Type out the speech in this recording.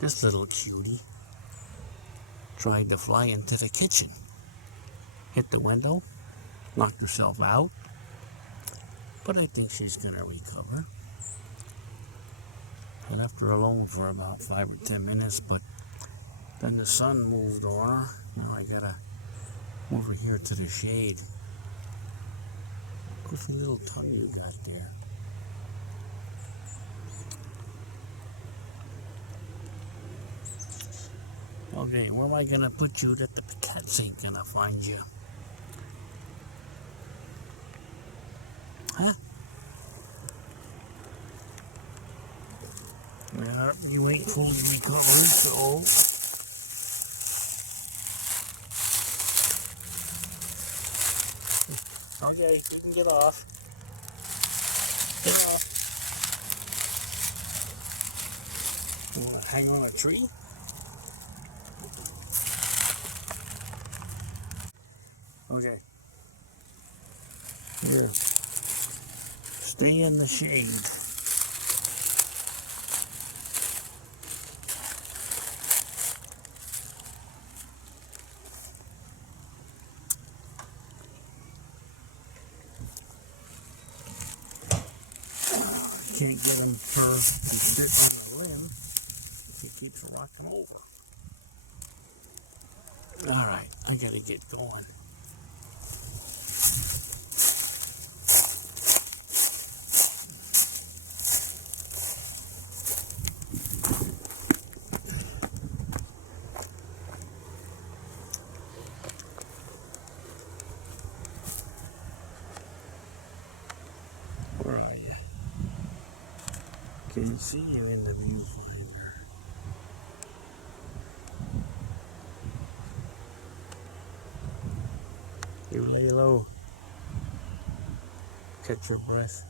This little cutie tried to fly into the kitchen, hit the window, knocked herself out, but I think she's gonna recover. I left her alone for about 5 or 10 minutes, but then the sun moved on her. Now I gotta move her here to the shade. What's a little tongue you got there? Okay, where am I gonna put you that the cats ain't gonna find you? Huh? Yeah, you ain't fully recovered, so... Okay, you can get off. Get off. You wanna hang on a tree? Okay. Here. Stay in the shade. Can't get him to sit on the limb if he keeps rocking over. Alright, I gotta get going. Where are you? Can you see you in the viewfinder? You lay low. Catch your breath.